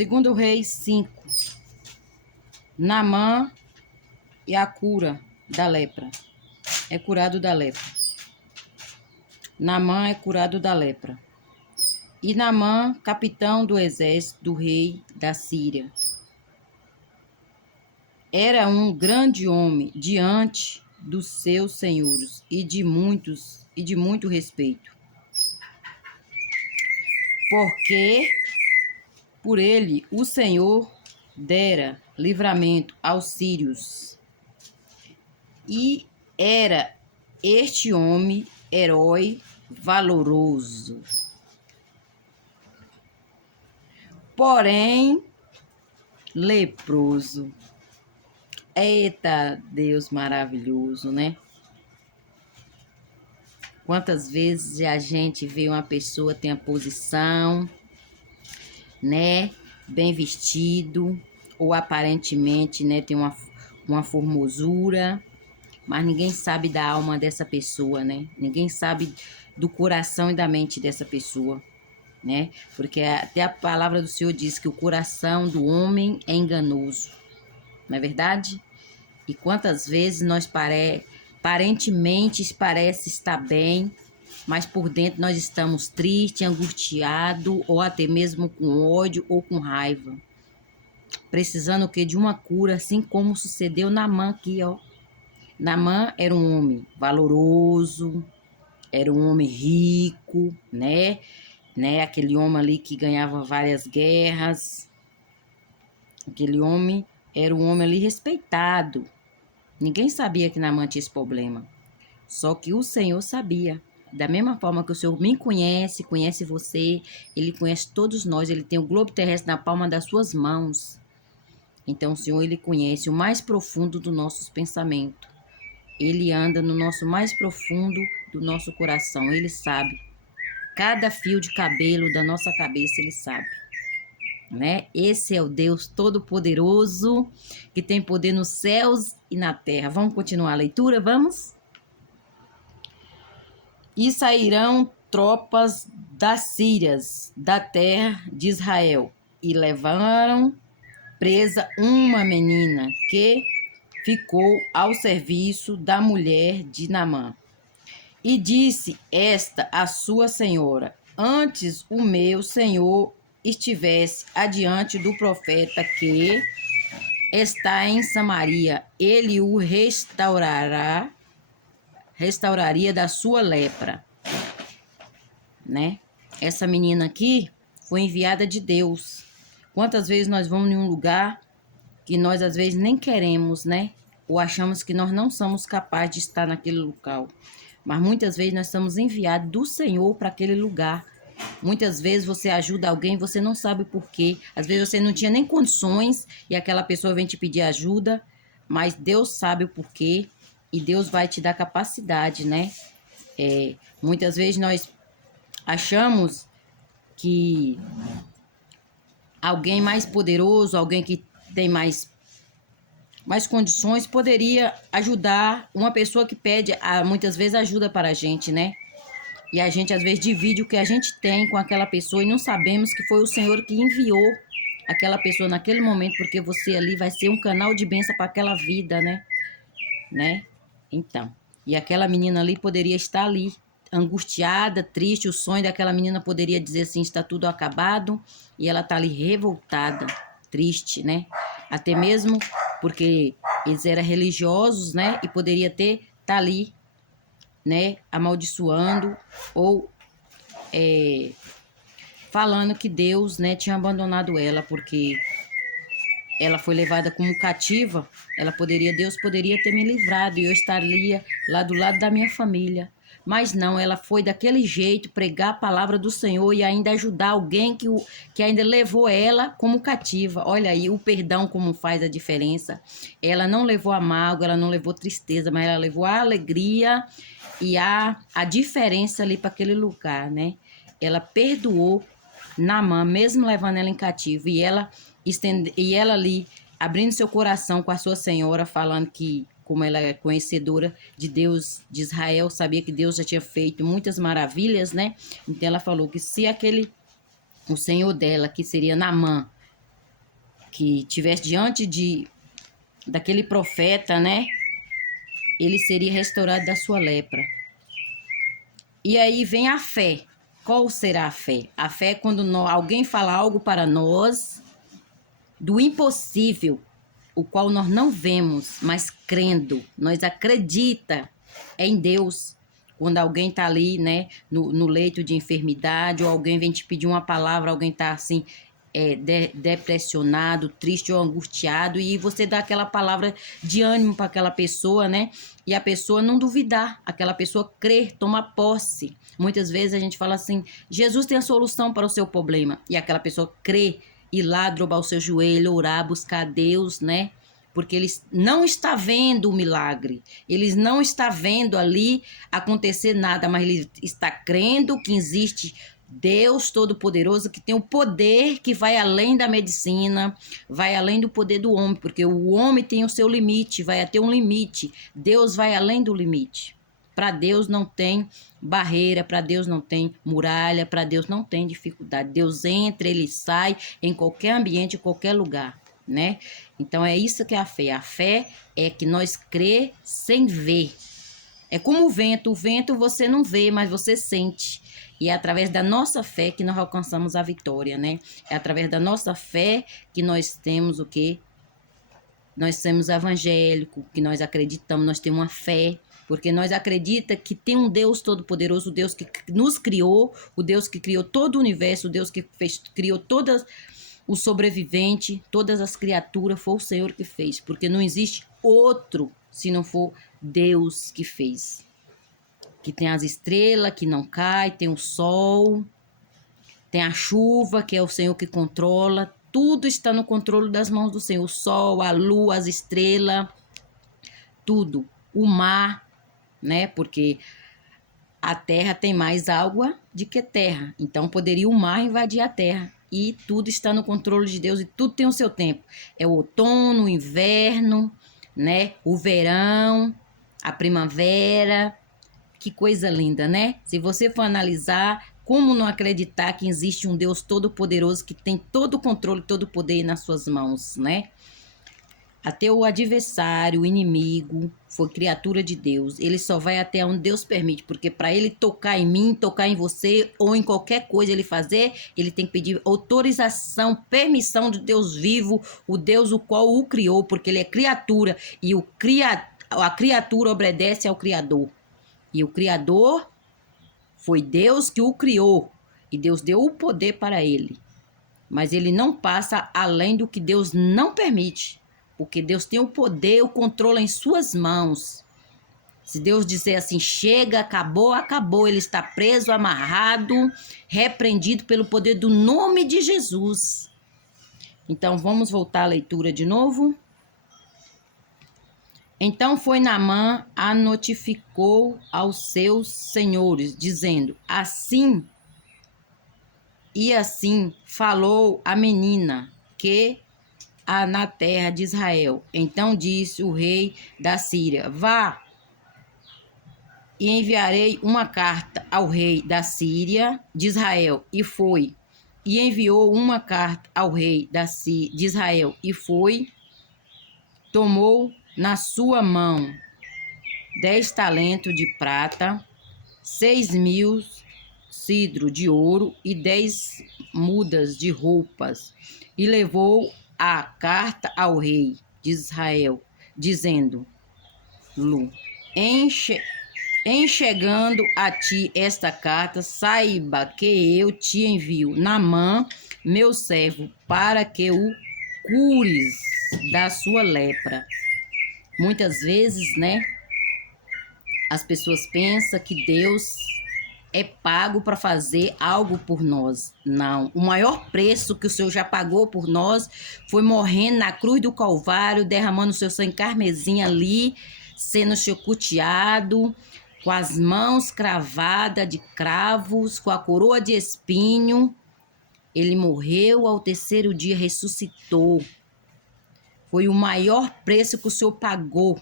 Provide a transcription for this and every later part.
Segundo Reis 5. Naamã e a cura da lepra. É curado da lepra. Naamã é curado da lepra. E Naamã, capitão do exército do rei da Síria, era um grande homem diante dos seus senhores e de muito respeito. Porque por ele o Senhor dera livramento aos sírios. E era este homem herói valoroso. Porém, leproso. Eita, Deus maravilhoso, né? Quantas vezes a gente vê uma pessoa tem a posição, né? Bem vestido, ou aparentemente, né? Tem uma formosura, mas ninguém sabe da alma dessa pessoa, né? Ninguém sabe do coração e da mente dessa pessoa, né? Porque até a palavra do Senhor diz que o coração do homem é enganoso, não é verdade? E quantas vezes nós aparentemente parece estar bem, mas por dentro nós estamos tristes, angustiados, ou até mesmo com ódio ou com raiva. Precisando o quê? De uma cura, assim como sucedeu Naamã aqui, ó. Naamã era um homem valoroso, era um homem rico, né? Aquele homem ali que ganhava várias guerras. Aquele homem era um homem ali respeitado. Ninguém sabia que Naamã tinha esse problema. Só que o Senhor sabia. Da mesma forma que o Senhor me conhece, conhece você, Ele conhece todos nós, Ele tem o globo terrestre na palma das suas mãos. Então o Senhor, Ele conhece o mais profundo dos nossos pensamentos. Ele anda no nosso mais profundo do nosso coração. Ele sabe. Cada fio de cabelo da nossa cabeça, Ele sabe. Né? Esse é o Deus Todo-Poderoso, que tem poder nos céus e na terra. Vamos continuar a leitura? Vamos? E sairão tropas das Sírias, da terra de Israel, e levaram presa uma menina que ficou ao serviço da mulher de Naamã. E disse esta a sua senhora: antes o meu senhor estivesse adiante do profeta que está em Samaria, ele o restauraria da sua lepra, né? Essa menina aqui foi enviada de Deus. Quantas vezes nós vamos em um lugar que nós às vezes nem queremos, né? Ou achamos que nós não somos capazes de estar naquele local. Mas muitas vezes nós somos enviados do Senhor para aquele lugar. Muitas vezes você ajuda alguém, você não sabe por quê. Às vezes você não tinha nem condições e aquela pessoa vem te pedir ajuda, mas Deus sabe o porquê e Deus vai te dar capacidade, né? Muitas vezes nós achamos que alguém mais poderoso, alguém que tem mais condições, poderia ajudar uma pessoa que pede, muitas vezes, ajuda para a gente, né? E a gente, às vezes, divide o que a gente tem com aquela pessoa e não sabemos que foi o Senhor que enviou aquela pessoa naquele momento, porque você ali vai ser um canal de bênção para aquela vida, né? Então, e aquela menina ali poderia estar ali, angustiada, triste, o sonho daquela menina poderia dizer assim, está tudo acabado, e ela está ali revoltada, triste, né? Até mesmo porque eles eram religiosos, né? E poderia tá ali, né? Amaldiçoando ou falando que Deus, né? Tinha abandonado ela porque ela foi levada como cativa. Deus poderia ter me livrado e eu estaria lá do lado da minha família. Mas não, ela foi daquele jeito pregar a palavra do Senhor e ainda ajudar alguém que ainda levou ela como cativa. Olha aí o perdão como faz a diferença. Ela não levou a mágoa, ela não levou tristeza, mas ela levou a alegria e a diferença ali para aquele lugar, né? Ela perdoou Naamã, mesmo levando ela em cativo, e ela ali abrindo seu coração com a sua senhora, falando que, como ela é conhecedora de Deus de Israel, sabia que Deus já tinha feito muitas maravilhas, né? Então ela falou que se o senhor dela, que seria Naamã, que tivesse diante daquele profeta, né? Ele seria restaurado da sua lepra. E aí vem a fé. Qual será a fé? A fé é quando alguém fala algo para nós do impossível, o qual nós não vemos, mas crendo, nós acredita em Deus. Quando alguém está ali, né, no leito de enfermidade, ou alguém vem te pedir uma palavra, alguém está assim, depressionado, triste ou angustiado, e você dá aquela palavra de ânimo para aquela pessoa, né? E a pessoa não duvidar, aquela pessoa crer, tomar posse. Muitas vezes a gente fala assim, Jesus tem a solução para o seu problema, e aquela pessoa crê, ir lá, dobrar o seu joelho, orar, buscar a Deus, né? Porque eles não está vendo o milagre, eles não está vendo ali acontecer nada, mas ele está crendo que existe Deus Todo-Poderoso, que tem o poder que vai além da medicina, vai além do poder do homem, porque o homem tem o seu limite, vai até um limite. Deus vai além do limite. Para Deus não tem barreira, para Deus não tem muralha, para Deus não tem dificuldade. Deus entra, ele sai em qualquer ambiente, em qualquer lugar, né? Então é isso que é a fé. A fé é que nós crê sem ver. É como o vento você não vê, mas você sente. E é através da nossa fé que nós alcançamos a vitória, né? É através da nossa fé que nós temos o quê? Nós somos evangélicos, que nós acreditamos, nós temos uma fé, porque nós acreditamos que tem um Deus Todo-Poderoso, o Deus que nos criou, o Deus que criou todo o universo, o Deus que criou todas o sobrevivente, todas as criaturas, foi o Senhor que fez, porque não existe outro se não for Deus que fez. Que tem as estrelas que não caem, tem o sol, tem a chuva, que é o Senhor que controla. Tudo está no controle das mãos do Senhor. O sol, a lua, as estrelas, tudo. O mar, né? Porque a terra tem mais água do que terra. Então poderia o mar invadir a terra. E tudo está no controle de Deus e tudo tem o seu tempo. É o outono, o inverno, né? O verão, a primavera. Que coisa linda, né? Se você for analisar, como não acreditar que existe um Deus todo-poderoso que tem todo o controle, todo o poder nas suas mãos, né? Até o adversário, o inimigo, foi criatura de Deus. Ele só vai até onde Deus permite, porque para ele tocar em mim, tocar em você ou em qualquer coisa ele fazer, ele tem que pedir autorização, permissão de Deus vivo, o Deus o qual o criou, porque ele é criatura e a criatura obedece ao Criador. E o Criador foi Deus que o criou. E Deus deu o poder para ele. Mas ele não passa além do que Deus não permite. Porque Deus tem o poder, o controle em suas mãos. Se Deus dizer assim, chega, acabou, acabou. Ele está preso, amarrado, repreendido pelo poder do nome de Jesus. Então, vamos voltar à leitura de novo. Então foi Naamã a notificou aos seus senhores, dizendo, assim falou a menina que há na terra de Israel. Então disse o rei da Síria, vá e enviarei uma carta ao rei da Síria de Israel. E foi, e enviou uma carta ao rei de Israel. E foi, tomou na sua mão 10 talentos de prata, 6.000 cidro de ouro e 10 mudas de roupas, e levou a carta ao rei de Israel, dizendo-lhe, enchegando a ti esta carta, saiba que eu te envio Naamã, meu servo, para que o cures da sua lepra. Muitas vezes, né, as pessoas pensam que Deus é pago para fazer algo por nós. Não. O maior preço que o Senhor já pagou por nós foi morrendo na cruz do Calvário, derramando o seu sangue carmesim ali, sendo chicoteado, com as mãos cravadas de cravos, com a coroa de espinho. Ele morreu, ao terceiro dia ressuscitou. Foi o maior preço que o Senhor pagou,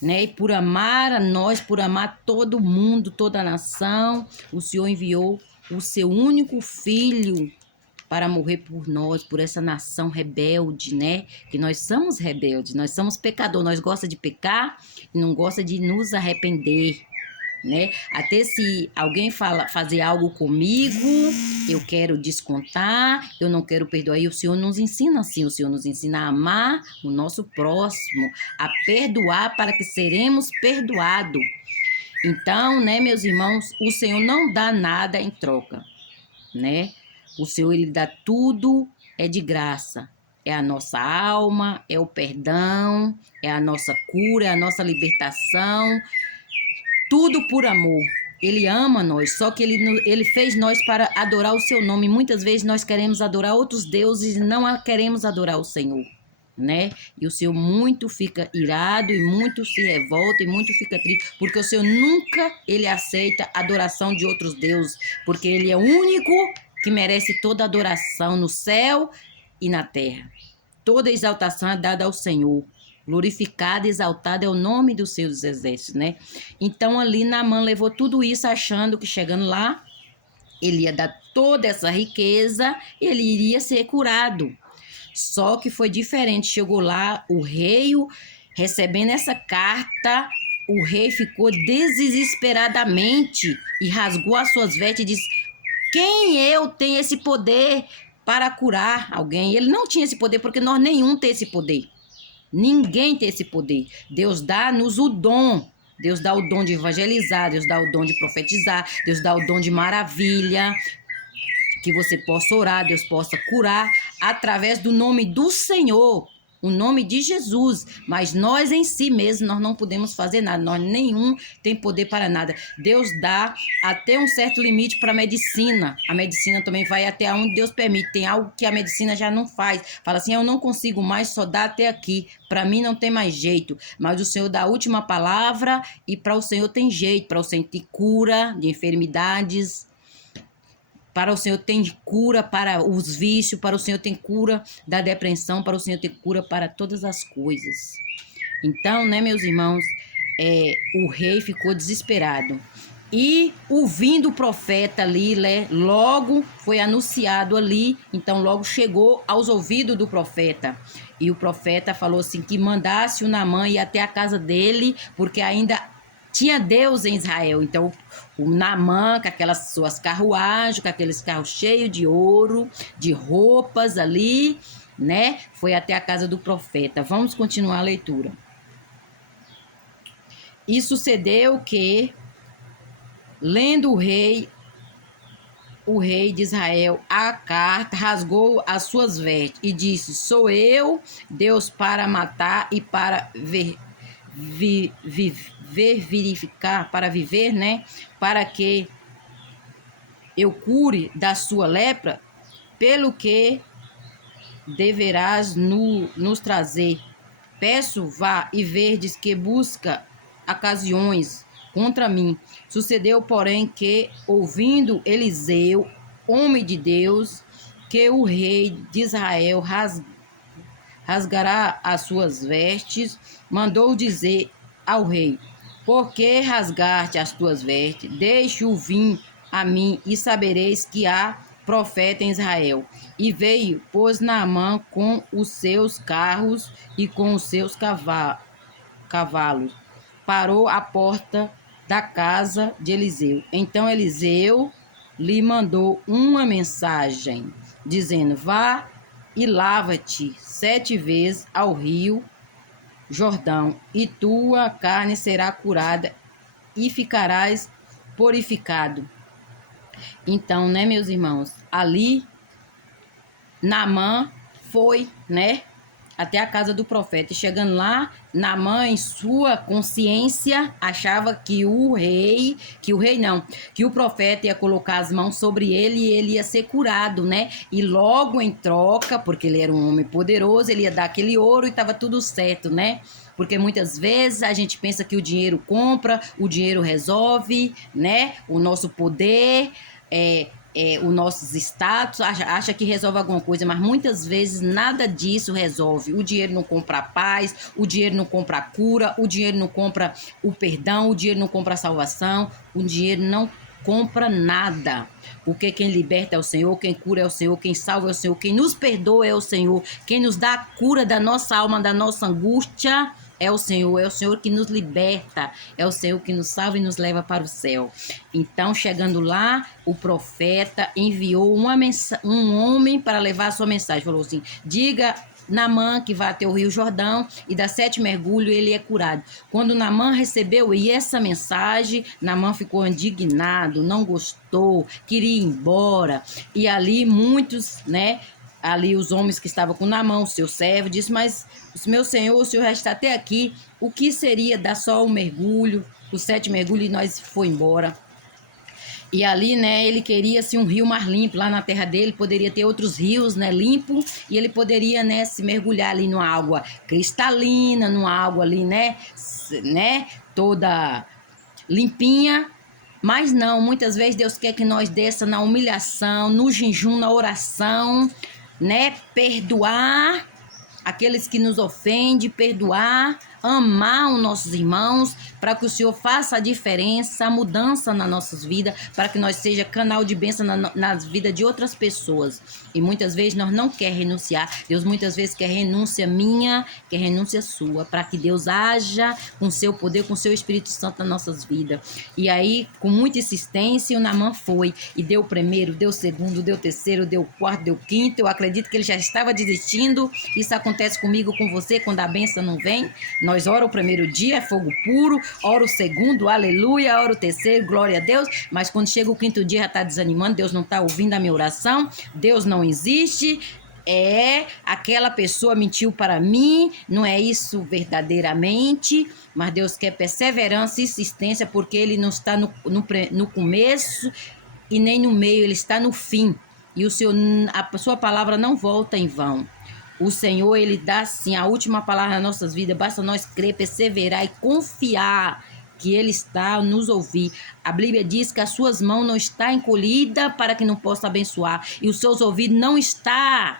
né? E por amar a nós, por amar todo mundo, toda a nação, o Senhor enviou o seu único filho para morrer por nós, por essa nação rebelde, né? Que nós somos rebeldes, nós somos pecadores, nós gosta de pecar e não gosta de nos arrepender, né? Até se alguém fazer algo comigo, eu quero descontar, eu não quero perdoar. E o Senhor nos ensina assim, o Senhor nos ensina a amar o nosso próximo, a perdoar para que seremos perdoados. Então, né, meus irmãos, o Senhor não dá nada em troca, né? O Senhor, ele dá tudo, é de graça. É a nossa alma, é o perdão, é a nossa cura, é a nossa libertação. Tudo por amor. Ele ama nós, só que ele fez nós para adorar o seu nome. Muitas vezes nós queremos adorar outros deuses e não queremos adorar o Senhor, né? E o Senhor muito fica irado e muito se revolta e muito fica triste, porque o Senhor nunca ele aceita adoração de outros deuses, porque ele é o único que merece toda adoração no céu e na terra. Toda exaltação é dada ao Senhor. Glorificado e exaltado é o nome dos seus exércitos, né? Então ali Naamã levou tudo isso achando que chegando lá, ele ia dar toda essa riqueza e ele iria ser curado. Só que foi diferente. Chegou lá, o rei, recebendo essa carta, o rei ficou desesperadamente e rasgou as suas vestes e disse: quem eu tenho esse poder para curar alguém? Ele não tinha esse poder, porque nós nenhum tem esse poder. Ninguém tem esse poder. Deus dá-nos o dom. Deus dá o dom de evangelizar, Deus dá o dom de profetizar, Deus dá o dom de maravilha, que você possa orar, Deus possa curar através do nome do Senhor, o nome de Jesus. Mas nós em si mesmos, nós não podemos fazer nada, nós nenhum tem poder para nada. Deus dá até um certo limite para a medicina. A medicina também vai até onde Deus permite. Tem algo que a medicina já não faz. Fala assim, eu não consigo mais, só dá até aqui. Para mim não tem mais jeito. Mas o Senhor dá a última palavra e para o Senhor tem jeito. Para o Senhor tem cura de enfermidades. Para o Senhor tem cura para os vícios, para o Senhor tem cura da depressão, para o Senhor tem cura para todas as coisas. Então, né, meus irmãos, o rei ficou desesperado. E ouvindo o profeta ali, né, logo foi anunciado ali, então logo chegou aos ouvidos do profeta. E o profeta falou assim, que mandasse o Naamã ir até a casa dele, porque ainda tinha Deus em Israel. Então o Naamã, com aquelas suas carruagens, com aqueles carros cheios de ouro, de roupas ali, né, foi até a casa do profeta. Vamos continuar a leitura. E sucedeu que, lendo o rei de Israel a carta, rasgou as suas vestes e disse, sou eu, Deus, para matar e para verificar, para viver, né? Para que eu cure da sua lepra, pelo que deverás nos trazer. Peço, vá e verdes que busca ocasiões contra mim. Sucedeu, porém, que, ouvindo Eliseu, homem de Deus, que o rei de Israel rasgará as suas vestes, mandou dizer ao rei, por que rasgaste as tuas vestes? Deixe-o vir a mim, e sabereis que há profeta em Israel. E veio, pois, Naamã com os seus carros e com os seus cavalos. Parou à porta da casa de Eliseu. Então Eliseu lhe mandou uma mensagem, dizendo, vá e lava-te 7 vezes ao rio Jordão, e tua carne será curada e ficarás purificado. Então, né, meus irmãos, ali Naamã foi, né, até a casa do profeta. E chegando lá, Naamã, em sua consciência, achava que que o profeta ia colocar as mãos sobre ele e ele ia ser curado, né? E logo em troca, porque ele era um homem poderoso, ele ia dar aquele ouro e estava tudo certo, né? Porque muitas vezes a gente pensa que o dinheiro compra, o dinheiro resolve, né? O nosso poder, o nosso status, acha que resolve alguma coisa, mas muitas vezes nada disso resolve. O dinheiro não compra a paz, o dinheiro não compra a cura, o dinheiro não compra o perdão, o dinheiro não compra a salvação, o dinheiro não compra nada. Porque quem liberta é o Senhor, quem cura é o Senhor, quem salva é o Senhor, quem nos perdoa é o Senhor, quem nos dá a cura da nossa alma, da nossa angústia é o Senhor que nos liberta, é o Senhor que nos salva e nos leva para o céu. Então, chegando lá, o profeta enviou um homem para levar a sua mensagem. Falou assim: diga Naamã que vai até o Rio Jordão e dá 7 mergulhos ele é curado. Quando Naamã recebeu essa mensagem, Naamã ficou indignado, não gostou, queria ir embora. E ali muitos, né? Ali os homens que estavam com Naamã, o seu servo, disse: mas meu senhor, o senhor já está até aqui, o que seria dar só um mergulho, os 7 mergulhos e nós foi embora? E ali, né, ele queria assim, um rio mais limpo. Lá na terra dele poderia ter outros rios, né, limpo, e ele poderia, né, se mergulhar ali numa água cristalina, numa água ali, né, toda limpinha. Mas não, muitas vezes Deus quer que nós desça na humilhação, no jejum, na oração, né, perdoar aqueles que nos ofendem, perdoar, amar os nossos irmãos, para que o Senhor faça a diferença, a mudança nas nossas vidas, para que nós seja canal de bênção nas vidas de outras pessoas. E muitas vezes nós não quer renunciar. Deus muitas vezes quer renúncia minha, quer renúncia sua, para que Deus haja com seu poder, com seu Espírito Santo nas nossas vidas. E aí, com muita insistência, o Naamã foi e deu o primeiro, deu o segundo, deu o terceiro, deu o quarto, deu o quinto. Eu acredito que ele já estava desistindo. Isso acontece comigo, com você, quando a bênção não vem. Nós ora o primeiro dia, é fogo puro, ora o segundo, aleluia, ora o terceiro, glória a Deus, mas quando chega o quinto dia já está desanimando, Deus não está ouvindo a minha oração, Deus não existe, aquela pessoa mentiu para mim, não é isso verdadeiramente, mas Deus quer perseverança e insistência, porque Ele não está no começo e nem no meio, Ele está no fim, e a sua palavra não volta em vão. O Senhor, Ele dá sim a última palavra nas nossas vidas. Basta nós crer, perseverar e confiar que Ele está a nos ouvir. A Bíblia diz que as suas mãos não estão encolhidas para que não possa abençoar. E os seus ouvidos não estão,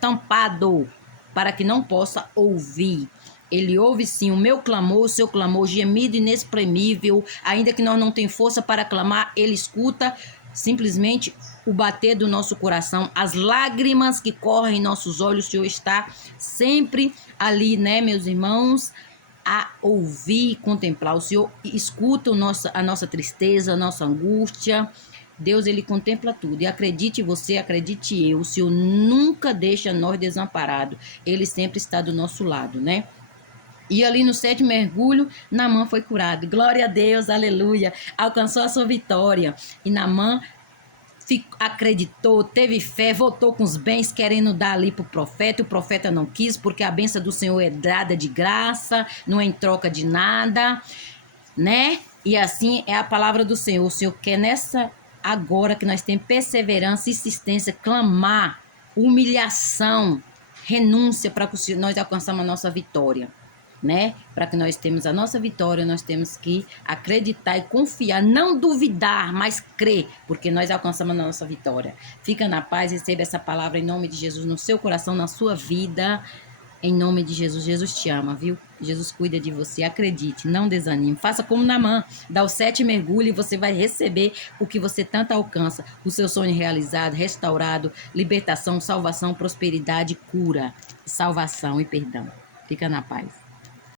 tampado para que não possa ouvir. Ele ouve sim o meu clamor, o seu clamor, gemido inexprimível. Ainda que nós não tenhamos força para clamar, Ele escuta simplesmente o bater do nosso coração, as lágrimas que correm em nossos olhos. O Senhor está sempre ali, né, meus irmãos, a ouvir e contemplar. O Senhor escuta a nossa tristeza, a nossa angústia. Deus, Ele contempla tudo. E acredite você, acredite eu, o Senhor nunca deixa nós desamparados. Ele sempre está do nosso lado, né? E ali no 7º mergulho, Naamã foi curado. Glória a Deus, aleluia. Alcançou a sua vitória. E Naamã acreditou, teve fé, voltou com os bens, querendo dar ali para o profeta. O profeta não quis, porque a bênção do Senhor é dada de graça, não é em troca de nada, né? E assim é a palavra do Senhor. O Senhor quer agora que nós temos perseverança, insistência, clamar, humilhação, renúncia, para que nós alcançamos a nossa vitória, né? Para que nós tenhamos a nossa vitória, nós temos que acreditar e confiar, não duvidar, mas crer, porque nós alcançamos a nossa vitória. Fica na paz, receba essa palavra em nome de Jesus no seu coração, na sua vida, em nome de Jesus. Jesus te ama, viu? Jesus cuida de você, acredite, não desanime. Faça como Naamã, dá os 7 mergulhos e você vai receber o que você tanto alcança, o seu sonho realizado, restaurado, libertação, salvação, prosperidade, cura, salvação e perdão. Fica na paz.